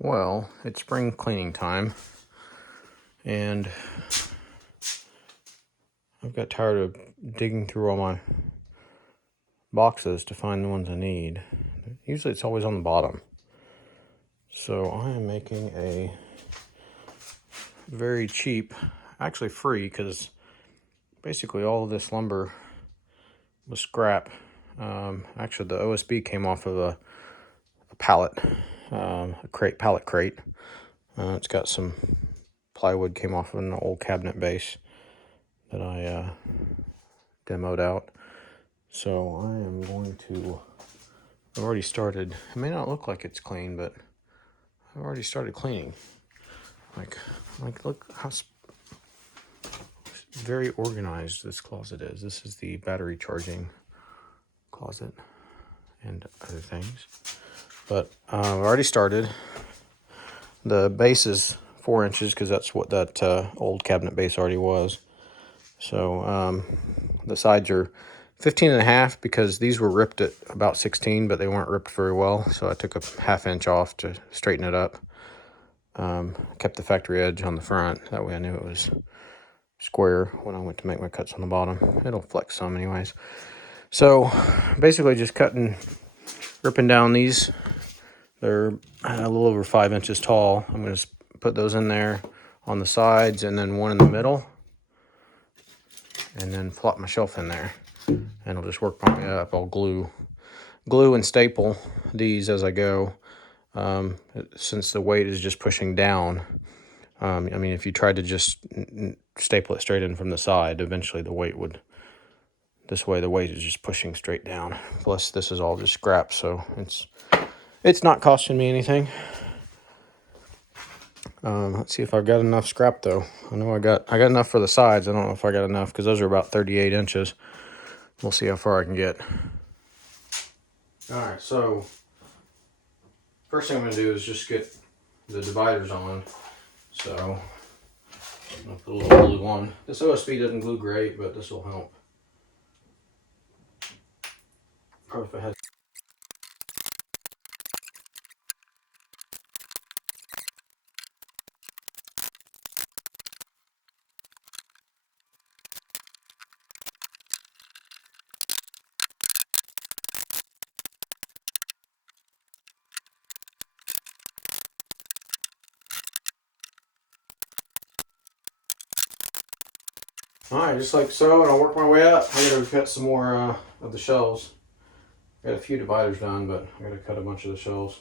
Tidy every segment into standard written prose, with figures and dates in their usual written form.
Well, it's spring cleaning time, and I've got tired of digging through all my boxes to find the ones I need. Usually it's always on the bottom. So I am making a very cheap, actually free, because basically all of this lumber was scrap. Actually, the OSB came off of a pallet, pallet crate. It's got some plywood came off of an old cabinet base that I demoed out. So I am going to, I've already started, it may not look like it's clean, but I've already started cleaning. Like look how very organized this closet is. This is the battery charging closet and other things. But I've already started. The base is 4 inches because that's what that old cabinet base already was. So the sides are 15 and a half because these were ripped at about 16, but they weren't ripped very well. So I took a ½ inch off to straighten it up. Kept the factory edge on the front. That way I knew it was square when I went to make my cuts on the bottom. It'll flex some anyways. So basically just ripping down these. They're a little over 5 inches tall. I'm going to put those in there on the sides and then one in the middle. And then plop my shelf in there. And I'll just work my way up. I'll glue and staple these as I go. Since the weight is just pushing down, I mean, if you tried to just staple it straight in from the side, eventually the weight would, this way the weight is just pushing straight down. Plus this is all just scrap, so it's not costing me anything. Let's see if I've got enough scrap though. I know I got enough for the sides. I don't know if I got enough because those are about 38 inches. We'll see how far I can get. All right, so first thing I'm gonna do is just get the dividers on. So I'll put a little glue on. This OSB doesn't glue great, but this will help. Probably if I had. All right, just like so, and I'll work my way up. I gotta cut some more of the shelves. Got a few dividers done, but I gotta cut a bunch of the shelves.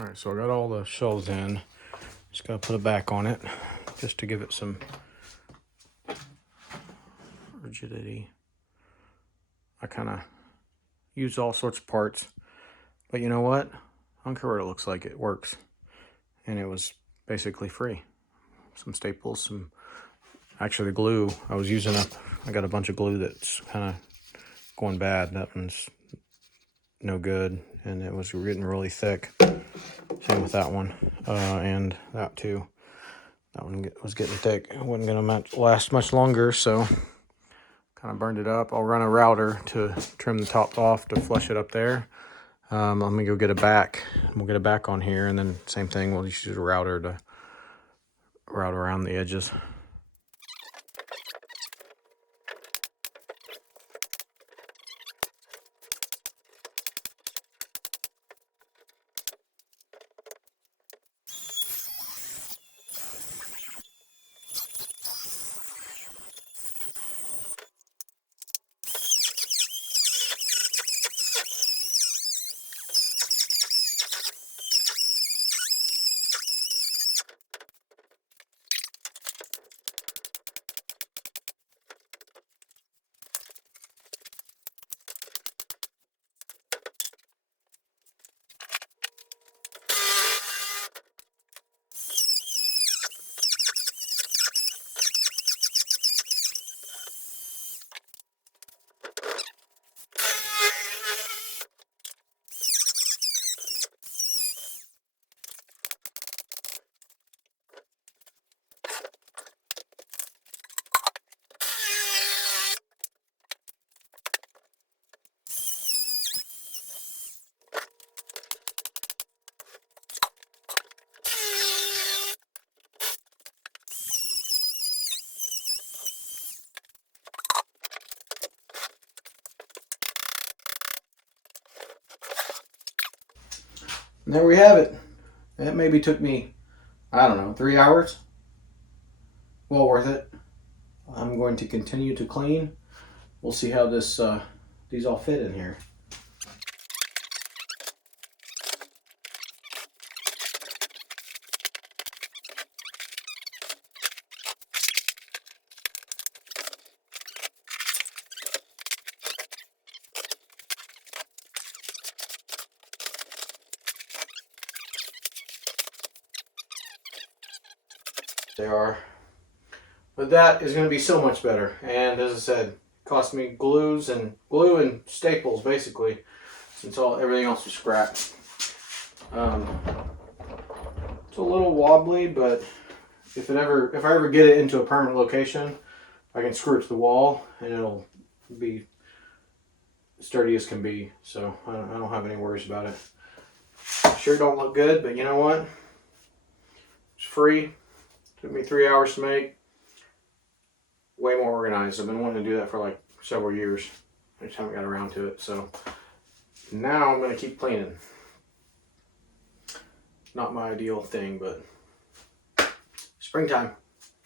All right, so I got all the shells in. Just gotta put it back on it just to give it some rigidity. I kind of use all sorts of parts, but you know what? I don't care what it looks like, it works. And it was basically free. Some staples, actually the glue I was using up. I got a bunch of glue that's kind of going bad. That one's no good, and it was getting really thick. Same with that one, and that too. That one was getting thick. It wasn't gonna last much longer, so kind of burned it up. I'll run a router to trim the top off to flush it up there. Let me go get a back. We'll get a back on here, and then same thing. We'll just use a router to route around the edges. And there we have it. It maybe took me, I don't know, 3 hours. Well worth it. I'm going to continue to clean. We'll see how these all fit in here. They are. But that is going to be so much better. And as I said, cost me glue and staples basically, since everything else was scrapped. It's a little wobbly, but if I ever get it into a permanent location, I can screw it to the wall and it'll be sturdy as can be. So I don't have any worries about it. Sure don't look good, but you know what? It's free. Took me 3 hours to make. Way more organized. I've been wanting to do that for like several years. I just haven't got around to it. So now I'm going to keep cleaning. Not my ideal thing, but springtime.